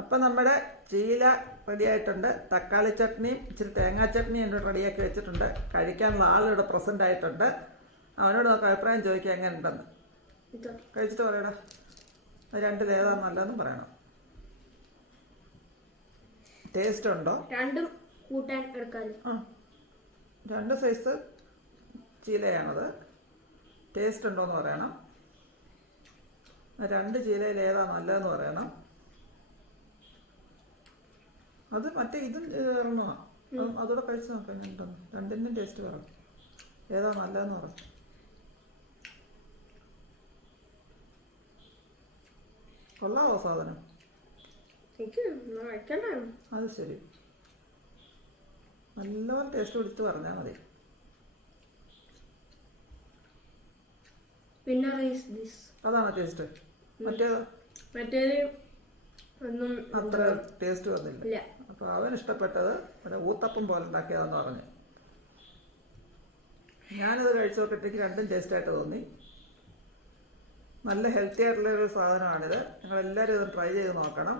അപ്പം നമ്മുടെ ചീല റെഡിയായിട്ടുണ്ട്. തക്കാളി ചട്നിയും ഇച്ചിരി തേങ്ങാ ചട്നിയും എന്നോട് റെഡിയാക്കി വെച്ചിട്ടുണ്ട്. കഴിക്കാനുള്ള ആളിവിടെ പ്രസൻ്റ് ആയിട്ടുണ്ട്. അവനോട് നമുക്ക് അഭിപ്രായം ചോദിക്കാം എങ്ങനെ ഉണ്ടെന്ന്. കഴിച്ചിട്ട് പറയടാ, രണ്ടിൽ ഏതാണ് നല്ലതെന്നും പറയണം. ടേസ്റ്റ് ഉണ്ടോ? രണ്ടും കൂട്ടാൻ എടുക്കാമല്ലോ. ആ, രണ്ട് സൈസ് ചീലയാണത്. ടേസ്റ്റ് ഉണ്ടോയെന്ന് പറയണം. രണ്ട് ചീലയിൽ ഏതാണ് നല്ലതെന്ന് പറയണം. അത് മറ്റേ ഇതും ഇറങ്ങുക, അതോടെ കഴിച്ച് നോക്കാം. രണ്ടെണ്ണം രണ്ടിൻ്റെയും ടേസ്റ്റ് പറയും, ഏതാ നല്ലതെന്ന് പറയും. കൊള്ളാവോ സാധനം? അത് ശരി, നല്ലോണം ടേസ്റ്റ് പിടിച്ച് പറഞ്ഞാൽ മതി. അതാണ് ടേസ്റ്റ്. മറ്റേത് അത്ര ടേസ്റ്റ് വന്നില്ല. അപ്പൊ അവൻ ഇഷ്ടപ്പെട്ടത് പിന്നെ ഊത്തപ്പം പോലെ ഉണ്ടാക്കിയതെന്ന് പറഞ്ഞു. ഞാനത് കഴിച്ചു നോക്കിയിട്ടേക്ക് രണ്ടും ടേസ്റ്റായിട്ട് തോന്നി. നല്ല ഹെൽത്തി ആയിട്ടുള്ളൊരു സാധനമാണിത്. നിങ്ങളെല്ലാവരും ഇത് ട്രൈ ചെയ്ത് നോക്കണം.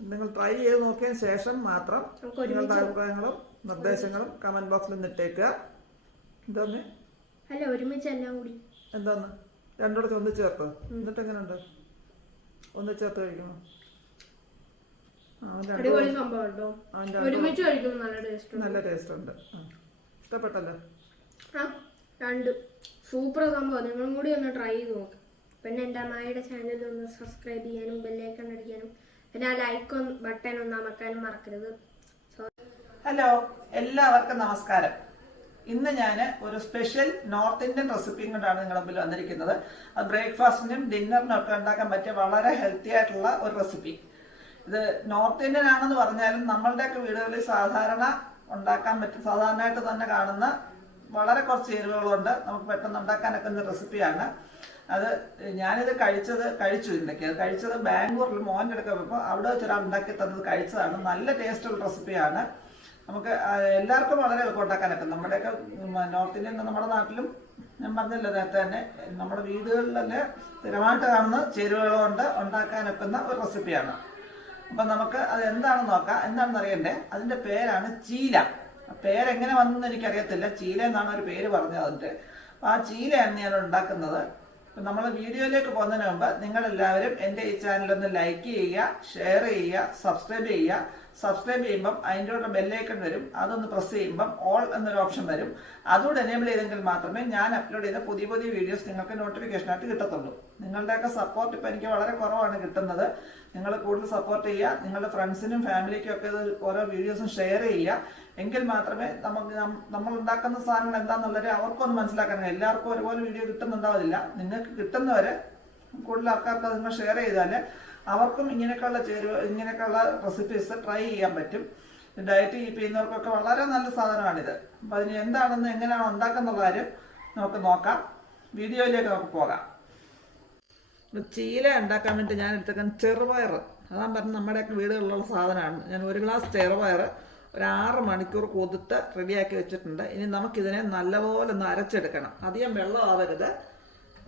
നിങ്ങൾ ട്രൈ ചെയ്ത് നോക്കിയതിന് ശേഷം മാത്രം നിങ്ങളുടെ അഭിപ്രായങ്ങളും നിർദ്ദേശങ്ങളും കമന്റ് ബോക്സിൽ ഇട്ടേക്കുക. എന്തോന്ന് അല്ല, ഒരുമിച്ച് എല്ലാം കൂടി എന്താന്ന് രണ്ടോടെ ഒന്നിച്ച് ചേർത്ത് എന്നിട്ട് എങ്ങനെയുണ്ട്? ഒന്നിച്ച് ചേർത്ത് കഴിക്കണം. നല്ല ടേസ്റ്റ് ഉണ്ട്. ഇഷ്ടപ്പെട്ടല്ലോ? സൂപ്പർ സംഭവം. നിങ്ങളും കൂടി ഒന്ന് ട്രൈ ചെയ്ത് നോക്ക്. പിന്നെ എൻ്റെ അമ്മായിയുടെ ചാനൽ ഒന്ന് സബ്സ്ക്രൈബ് ചെയ്യാനും ബെല്ലൈക്കൺ അടിക്കാനും പിന്നെ ആ ലൈക്ക് ബട്ടൺ ഒന്ന് അമർത്താനും മറക്കരുത്. ഹലോ, എല്ലാവർക്കും നമസ്കാരം. ഇന്ന് ഞാൻ ഒരു സ്പെഷ്യൽ നോർത്ത് ഇന്ത്യൻ റെസിപ്പിയും കൊണ്ടാണ് നിങ്ങളുടെ മുമ്പിൽ വന്നിരിക്കുന്നത്. അത് ബ്രേക്ക്ഫാസ്റ്റിനും ഡിന്നറിനും ഒക്കെ ഉണ്ടാക്കാൻ പറ്റിയ വളരെ ഹെൽത്തി ആയിട്ടുള്ള ഒരു റെസിപ്പി. ഇത് നോർത്ത് ഇന്ത്യൻ ആണെന്ന് പറഞ്ഞാലും നമ്മളുടെയൊക്കെ വീടുകളിൽ സാധാരണ ഉണ്ടാക്കാൻ പറ്റും, സാധാരണയായിട്ട് തന്നെ കാണുന്ന വളരെ കുറച്ച് ചേരുവകളുണ്ട്. നമുക്ക് പെട്ടെന്ന് ഉണ്ടാക്കാനൊക്കെ ഒരു റെസിപ്പിയാണ്. അത് ഞാനിത് കഴിച്ചു ഇന്നൊക്കെ. അത് കഴിച്ചത് ബാംഗ്ലൂരിൽ മോൻ്റെ അടുക്ക പോയപ്പോൾ അവിടെ വെച്ചൊരാൾ ഉണ്ടാക്കി തന്നത് കഴിച്ചതാണ്. നല്ല ടേസ്റ്റുള്ള റെസിപ്പിയാണ്. നമുക്ക് എല്ലാവർക്കും വളരെ എളുപ്പം ഉണ്ടാക്കാനൊക്കെ. നമ്മുടെയൊക്കെ നോർത്ത് ഇന്ത്യൻ നമ്മുടെ നാട്ടിലും ഞാൻ പറഞ്ഞല്ലോ നേരത്തെ തന്നെ, നമ്മുടെ വീടുകളിൽ തന്നെ സ്ഥിരമായിട്ട് കാണുന്ന ചേരുവകളുകൊണ്ട് ഉണ്ടാക്കാനൊക്കുന്ന ഒരു റെസിപ്പിയാണ്. അപ്പം നമുക്ക് അത് എന്താണെന്ന് നോക്കാം. എന്താണെന്ന് അറിയണ്ടേ? അതിൻ്റെ പേരാണ് ചീല. പേരെങ്ങനെ വന്നെന്ന് എനിക്കറിയത്തില്ല. ചീല എന്നാണ് ഒരു പേര് പറഞ്ഞത് അതിൻ്റെ. അപ്പോൾ ആ ചീലയാണ് ഞാൻ ഉണ്ടാക്കുന്നത്. അപ്പം നമ്മൾ വീഡിയോയിലേക്ക് പോകുന്നതിന് മുമ്പ് നിങ്ങളെല്ലാവരും എൻ്റെ ഈ ചാനലൊന്ന് ലൈക്ക് ചെയ്യുക, ഷെയർ ചെയ്യുക, സബ്സ്ക്രൈബ് ചെയ്യുക. സബ്സ്ക്രൈബ് ചെയ്യുമ്പം അതിൻ്റെ കൂടെ ബെല്ലൈക്കൺ വരും. അതൊന്ന് പ്രസ് ചെയ്യുമ്പം ഓൾ എന്നൊരു ഓപ്ഷൻ വരും. അതുകൂടെ എനേബിൾ ചെയ്തെങ്കിൽ മാത്രമേ ഞാൻ അപ്ലോഡ് ചെയ്ത പുതിയ പുതിയ വീഡിയോസ് നിങ്ങൾക്ക് നോട്ടിഫിക്കേഷനായിട്ട് കിട്ടത്തുള്ളൂ. നിങ്ങളുടെയൊക്കെ സപ്പോർട്ട് ഇപ്പം എനിക്ക് വളരെ കുറവാണ് കിട്ടുന്നത്. നിങ്ങൾ കൂടുതൽ സപ്പോർട്ട് ചെയ്യുക. നിങ്ങളുടെ ഫ്രണ്ട്സിനും ഫാമിലിക്കും ഒക്കെ ഇത് ഓരോ വീഡിയോസും ഷെയർ ചെയ്യുക. എങ്കിൽ മാത്രമേ നമ്മൾ ഉണ്ടാക്കുന്ന സാധനങ്ങൾ എന്താണെന്നുള്ളത് അവർക്കൊന്ന് മനസ്സിലാക്കാൻ. എല്ലാവർക്കും ഒരുപോലെ വീഡിയോ കിട്ടുന്നുണ്ടാവില്ല. നിങ്ങൾക്ക് കിട്ടുന്നവരെ കൂടുതൽ ആൾക്കാർക്ക് നിങ്ങൾ ഷെയർ ചെയ്താൽ അവർക്കും ഇങ്ങനെയൊക്കെയുള്ള റെസിപ്പീസ് ട്രൈ ചെയ്യാൻ പറ്റും. ഡയറ്റ് കീപ്പ് ചെയ്യുന്നവർക്കൊക്കെ വളരെ നല്ല സാധനമാണിത്. അപ്പം അതിന് എന്താണെന്ന് എങ്ങനെയാണ് ഉണ്ടാക്കുന്ന കാര്യം നമുക്ക് നോക്കാം. വീഡിയോയിലേക്ക് നമുക്ക് പോകാം. ചീല ഉണ്ടാക്കാൻ വേണ്ടി ഞാൻ എടുത്തേക്കാൻ ചെറുപയർ. അതാൻ പറഞ്ഞ് നമ്മുടെയൊക്കെ വീടുകളിലുള്ള സാധനമാണ്. ഞാൻ 1 ഗ്ലാസ് ചെറുപയർ ഒരു 6 മണിക്കൂർ കുതിർത്ത് റെഡിയാക്കി വെച്ചിട്ടുണ്ട്. ഇനി നമുക്കിതിനെ നല്ലപോലെ ഒന്ന് അരച്ചെടുക്കണം. അധികം വെള്ളം ആവരുത്.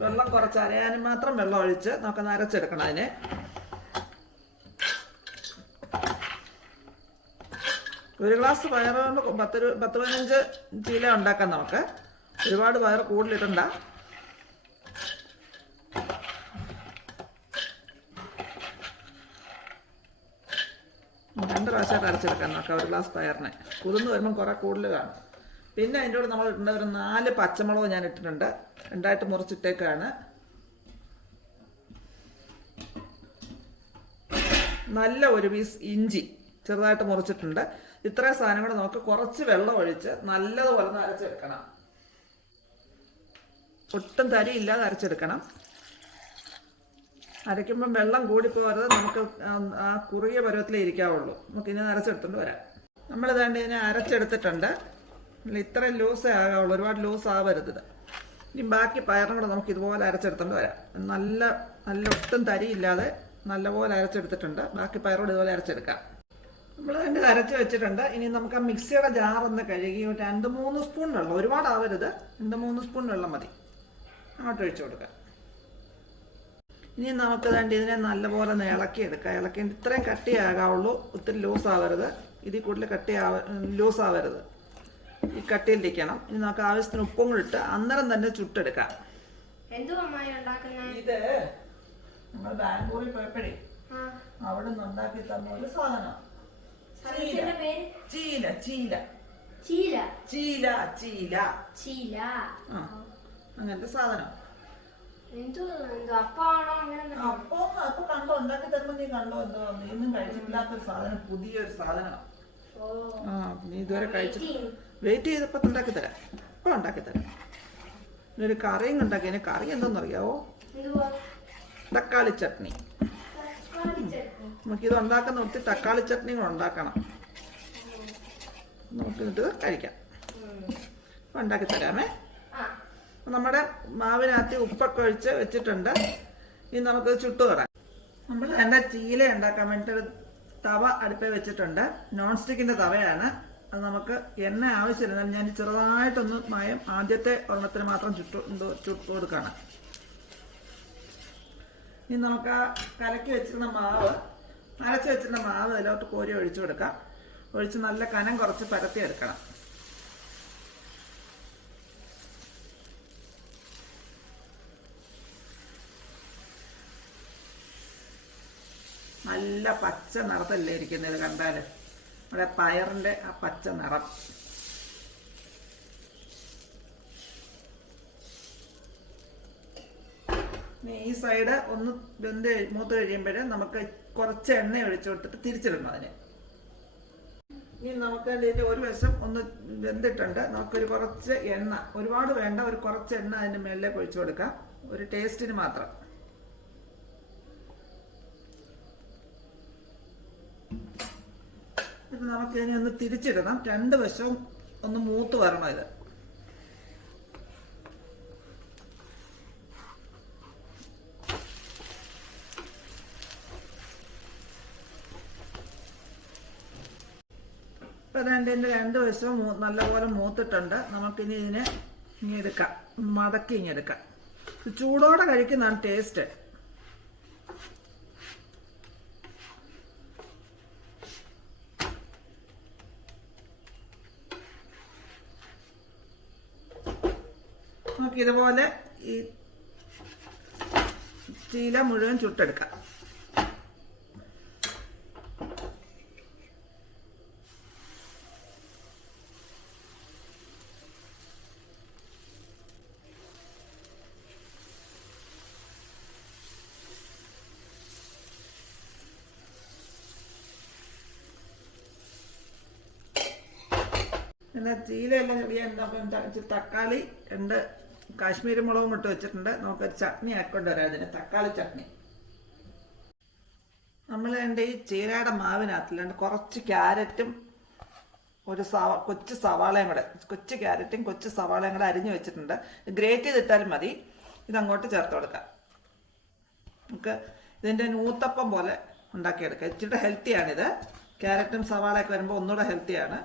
വെള്ളം കുറച്ച് അരയാനും മാത്രം വെള്ളം ഒഴിച്ച് നമുക്കൊന്ന് അരച്ചെടുക്കണം. അതിനെ 1 ഗ്ലാസ് പയർ കൊണ്ട് 10-15 ചീല ഉണ്ടാക്കാം നമുക്ക്. ഒരുപാട് പയർ കൂടുതലിടണ്ട. രണ്ട് പ്രാവശ്യമായിട്ട് അരച്ചെടുക്കാൻ നോക്കാം 1 ഗ്ലാസ് പയറിനെ. കുതിർന്ന് വരുമ്പം കുറേ കൂടുതൽ കാണും. പിന്നെ അതിൻ്റെ കൂടെ നമ്മൾ ഇട്ടേണ്ട ഒരു 4 പച്ചമുളക് ഞാൻ ഇട്ടിട്ടുണ്ട്. 2ആയിട്ട് മുറിച്ചിട്ടേക്കാണ്. നല്ല 1 പീസ് ഇഞ്ചി ചെറുതായിട്ട് മുറിച്ചിട്ടുണ്ട്. ഇത്രയും സാധനം കൂടെ നമുക്ക് കുറച്ച് വെള്ളം ഒഴിച്ച് നല്ലതുപോലെ അരച്ചെടുക്കണം. ഒട്ടും തരിയില്ലാതെ അരച്ചെടുക്കണം. അരയ്ക്കുമ്പം വെള്ളം കൂടിപ്പോകരുത്. നമുക്ക് ആ കുറുകിയ പരുവത്തിലേ ഇരിക്കാവുള്ളൂ. നമുക്ക് ഇനി അരച്ചെടുത്തുകൊണ്ട് വരാം. നമ്മളിതാണ്ട് ഇതിനെ അരച്ചെടുത്തിട്ടുണ്ട്. ഇത്രയും ലൂസേ ആകാവുള്ളൂ, ഒരുപാട് ലൂസ് ആവരുത് ഇത്. ഇനി ബാക്കി പയറും കൂടെ നമുക്ക് ഇതുപോലെ അരച്ചെടുത്തുകൊണ്ട് വരാം. നല്ല ഒട്ടും തരിയില്ലാതെ നല്ലപോലെ അരച്ചെടുത്തിട്ടുണ്ട്. ബാക്കി പയറോട് ഇതുപോലെ അരച്ചെടുക്കാം. നമ്മൾ അതിൻ്റെ അരച്ച് വെച്ചിട്ടുണ്ട്. ഇനി നമുക്ക് ആ മിക്സിയുടെ ജാറൊന്ന് കഴുകി 2-3 സ്പൂൺ വെള്ളം, ഒരുപാടാവരുത്, 2-3 സ്പൂൺ വെള്ളം മതി, അങ്ങോട്ട് ഒഴിച്ചു കൊടുക്കാം. ഇനി നമുക്ക് വേണ്ടി ഇതിനെ നല്ലപോലെ ഒന്ന് ഇളക്കി എടുക്കാം. ഇളക്കി ഇത്രയും കട്ടിയാകാവുള്ളൂ, ഒത്തിരി ലൂസ് ആവരുത്. ഇതിൽ കൂടുതൽ ലൂസ് ആവരുത്, ഈ കട്ടിയിലിരിക്കണം. ഇനി നമുക്ക് ആവശ്യത്തിന് ഉപ്പും കൂടി ഇട്ട് അന്നേരം തന്നെ ചുട്ടെടുക്കാം. ഇത് നമ്മൾ ബാംഗ്ലൂരിൽ പോയപ്പോഴേ അവിടെ നിന്ന് ഉണ്ടാക്കി തന്ന ഒരു സാധനം, ചീല ചീല ചീല ചീല ചീല ചീല അങ്ങനത്തെ സാധനം. അപ്പൊ കണ്ടോ, ഉണ്ടാക്കി തരുമ്പോ നീ കണ്ടോ എന്തോ, നീയൊന്നും കഴിച്ചിട്ടില്ലാത്തൊരു സാധനം, പുതിയൊരു സാധനമാണ്. നീ ഇതുവരെ കഴിച്ചിട്ട് വെയിറ്റ് ചെയ്തപ്പോ ഉണ്ടാക്കി തരാം, ഇപ്പൊ ഉണ്ടാക്കി തരാം. ഒരു കറിയും ഉണ്ടാക്കി. അതിന് കറി എന്താണെന്നറിയാവോ? തക്കാളി ചട്നി. നമുക്കിത് ഉണ്ടാക്കുന്ന ഒത്തിരി തക്കാളി ചട്നി കൂടെ ഉണ്ടാക്കണം. നോക്കിയിട്ട് കഴിക്കാം. അപ്പം ഉണ്ടാക്കി തരാമേ. നമ്മുടെ മാവിനകത്ത് ഉപ്പൊക്കെ ഒഴിച്ച് വെച്ചിട്ടുണ്ട്. ഇനി നമുക്കത് ചുട്ടു തരാം. നമ്മൾ എൻ്റെ ചീല ഉണ്ടാക്കാൻ വേണ്ടിയിട്ട് തവ അടുപ്പിൽ വെച്ചിട്ടുണ്ട്. നോൺ സ്റ്റിക്കിൻ്റെ തവയാണ്. അത് നമുക്ക് എണ്ണ ആവശ്യമില്ല. ഞാൻ ചെറുതായിട്ടൊന്ന് മായം ആദ്യത്തെ ഒരെണ്ണത്തിന് മാത്രം ചുട്ടു കൊടുക്കണം. ഇനി നമുക്ക് ആ കലക്കി വെച്ചിരുന്ന മാവ്, അരച്ച് വെച്ചിരുന്ന മാവ് അതിലോട്ട് കോരി ഒഴിച്ചു കൊടുക്കാം. ഒഴിച്ച് നല്ല കനം കുറച്ച് പരത്തി എടുക്കണം. നല്ല പച്ച നിറത്തല്ലേ ഇരിക്കുന്നത് കണ്ടാൽ, നമ്മുടെ പയറിൻ്റെ ആ പച്ച നിറം. ഈ സൈഡ് ഒന്ന് മൂത്ത് കഴിയുമ്പോൾ നമുക്ക് കുറച്ച് എണ്ണ ഒഴിച്ചു കൊടുത്തിട്ട് തിരിച്ചിടണം അതിന്. ഇനി നമുക്ക് ഇതിൻ്റെ ഒരു വശം ഒന്ന് വെന്തിട്ടുണ്ട്. നമുക്കൊരു കുറച്ച് എണ്ണ, ഒരുപാട് വേണ്ട, ഒരു കുറച്ച് എണ്ണ അതിൻ്റെ മേളിലേക്ക് ഒഴിച്ചു കൊടുക്കാം, ഒരു ടേസ്റ്റിന് മാത്രം. ഇപ്പം നമുക്കിതിനെ ഒന്ന് തിരിച്ചിടണം. രണ്ട് വശവും ഒന്ന് മൂത്ത് വരണം. ഇത് ഇപ്പം രണ്ട് വശവും നല്ലപോലെ മൂത്തിട്ടുണ്ട്. നമുക്കിനി ഇതിനെ ഇനി എടുക്കാം, മടക്കി ഇനി എടുക്കാം. ചൂടോടെ കഴിക്കുന്നതാണ് ടേസ്റ്റ്. നമുക്കിതുപോലെ ഈ ചീല മുഴുവൻ ചുട്ടെടുക്കാം. പിന്നെ ചീലയെല്ലാം ചെറിയ തക്കാളി, കാശ്മീരി മുളകും ഇട്ട് വെച്ചിട്ടുണ്ട്. നമുക്കൊരു ചട്നി ആക്കൊണ്ട് വരാം. ഇതിന് തക്കാളി ചട്നി. നമ്മൾ എൻ്റെ ഈ ചീരയുടെ മാവിനകത്തിലുണ്ട് കുറച്ച് ക്യാരറ്റും ഒരു കൊച്ചു സവാളയും കൂടെ, കൊച്ചു ക്യാരറ്റും കൊച്ചു സവാളയും കൂടെ അരിഞ്ഞു വെച്ചിട്ടുണ്ട്. ഗ്രേറ്റ് ചെയ്തിട്ടാലും മതി. ഇതങ്ങോട്ട് ചേർത്ത് കൊടുക്കാം. നമുക്ക് ഇതിൻ്റെ നൂത്തപ്പം പോലെ ഉണ്ടാക്കിയെടുക്കാം. ഇച്ചിരി ഹെൽത്തിയാണിത്. ക്യാരറ്റും സവാളയൊക്കെ വരുമ്പോൾ ഒന്നുകൂടെ ഹെൽത്തിയാണ്.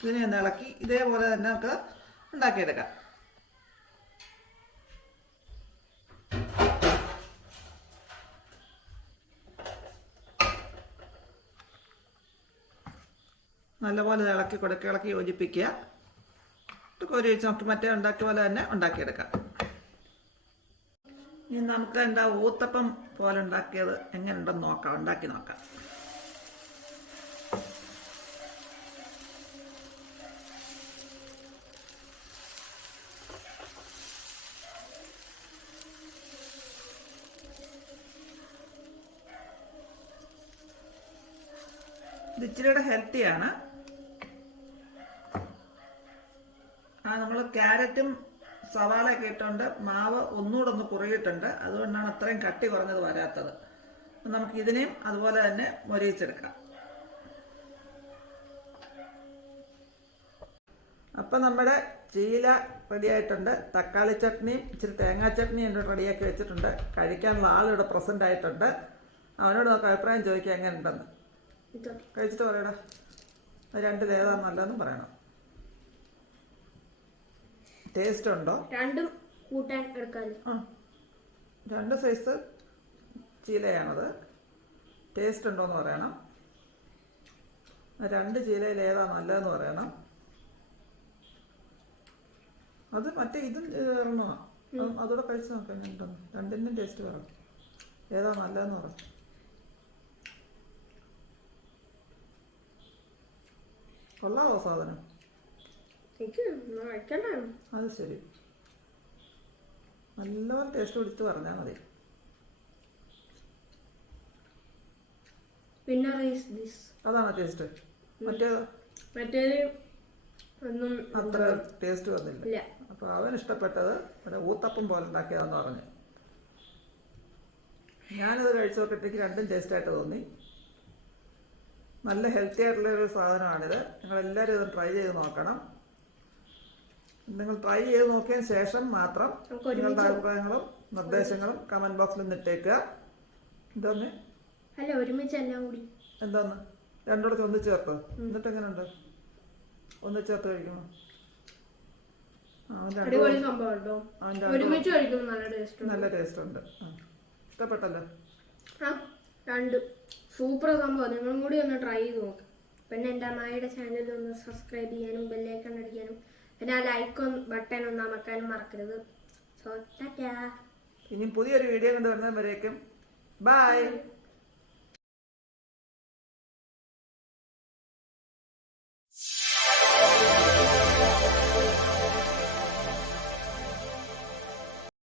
ഇതിനെ ഒന്ന് ഇളക്കി ഇതേപോലെ തന്നെ നമുക്ക് ഉണ്ടാക്കിയെടുക്കാം. നല്ലപോലെ ഇളക്കി കൊടുക്കുക, ഇളക്കി യോജിപ്പിക്കുക. കോരി വെച്ച് നമുക്ക് മറ്റേ ഉണ്ടാക്കിയ പോലെ തന്നെ ഉണ്ടാക്കിയെടുക്കാം. ഇനി നമുക്ക് എന്താ ഊത്തപ്പം പോലെ ഉണ്ടാക്കിയത് എങ്ങനെയുണ്ടെന്ന് നോക്കാം, ഉണ്ടാക്കി നോക്കാം. ഇത് ഇച്ചിരിയുടെ ഹെൽത്തിയാണ്. നമ്മൾ ക്യാരറ്റും സവാളയൊക്കെ ഇട്ടുകൊണ്ട് മാവ് ഒന്നുകൂടെ ഒന്ന് കുറുകിയിട്ടുണ്ട്. അതുകൊണ്ടാണ് അത്രയും കട്ടി കുറഞ്ഞത് വരാത്തത്. നമുക്ക് ഇതിനെയും അതുപോലെ തന്നെ മൊരിയിച്ചെടുക്കാം. അപ്പം നമ്മുടെ ചീല റെഡിയായിട്ടുണ്ട്. തക്കാളി ചട്നിയും ഇച്ചിരി തേങ്ങാ ചട്നിയും എന്നോട് റെഡിയാക്കി വെച്ചിട്ടുണ്ട്. കഴിക്കാനുള്ള ആളിവിടെ പ്രസൻ്റ് ആയിട്ടുണ്ട്. അവനോട് നമുക്ക് അഭിപ്രായം ചോദിക്കാം എങ്ങനെ ഉണ്ടെന്ന്. കഴിച്ചിട്ട് പറയടാ, രണ്ടിൽ ഏതാ നല്ലതെന്നും പറയണം. ടേസ്റ്റ് ഉണ്ടോ? രണ്ടും കൂട്ടാൻ എടുക്കാമല്ലോ. 2 സൈസ് ചീലയാണത്. ടേസ്റ്റ് ഉണ്ടോയെന്ന് പറയണം. 2 ചീലയിൽ ഏതാ നല്ലതെന്ന് പറയണം. അത് മറ്റേ ഇതും ഇറങ്ങുക. അതോടെ കഴിച്ച് നോക്കാം. രണ്ടിനും ടേസ്റ്റ് പറയും, ഏതാ നല്ലതെന്ന് പറ. കൊള്ളാവോ സാധനം? അത് ശരി, നല്ലപോലെ ടേസ്റ്റ് പിടിച്ച് പറഞ്ഞാൽ മതി. അതാണ് ടേസ്റ്റ്. മറ്റേത് ഒന്നും അത്ര ടേസ്റ്റ് വന്നില്ല. അപ്പൊ അവൻ ഇഷ്ടപ്പെട്ടത് ഇവിടെ ഊത്തപ്പം പോലെ ഉണ്ടാക്കിയതെന്ന് പറഞ്ഞു. ഞാനത് കഴിച്ചു നോക്കിയിട്ടേക്ക് രണ്ടും ടേസ്റ്റായിട്ട് തോന്നി. നല്ല ഹെൽത്തി ആയിട്ടുള്ളൊരു സാധനമാണിത്. നിങ്ങളെല്ലാവരും ഇത് ട്രൈ ചെയ്ത് നോക്കണം. നിങ്ങൾ ട്രൈ ചെയ്ത് നോക്കിയതിന് ശേഷം മാത്രം നിങ്ങളുടെ അഭിപ്രായങ്ങളും നിർദ്ദേശങ്ങളും കമന്റ് ബോക്സിൽ ഇട്ടേക്കുക. എന്തോന്ന് അല്ല, ഒരുമിച്ച് എല്ലാം കൂടി എന്താന്ന് രണ്ടോടെ ഒന്നിച്ച് ചേർത്തോ? എന്നിട്ട് എങ്ങനെയുണ്ട് ഒന്നിച്ച് ചേർത്ത് കഴിക്കുമോ? നല്ല ടേസ്റ്റ് ഉണ്ട്. ഇഷ്ടപ്പെട്ടല്ലോ? സൂപ്പർ സംഭവം. നിങ്ങളും കൂടി ഒന്ന് ട്രൈ ചെയ്ത് നോക്ക്. പിന്നെ എൻ്റെ അമ്മായിയുടെ ചാനൽ ഒന്ന് സബ്സ്ക്രൈബ് ചെയ്യാനും ബെല്ലൈക്കൺ അടിക്കാനും പിന്നെ ആ ലൈക്ക് ബട്ടൺ ഒന്ന് അമർത്താനും മറക്കരുത്. സോ ടാറ്റാ. ഇനി പുതിയൊരു വീഡിയോ കൊണ്ട് വരുന്നവരേക്കും ബൈ.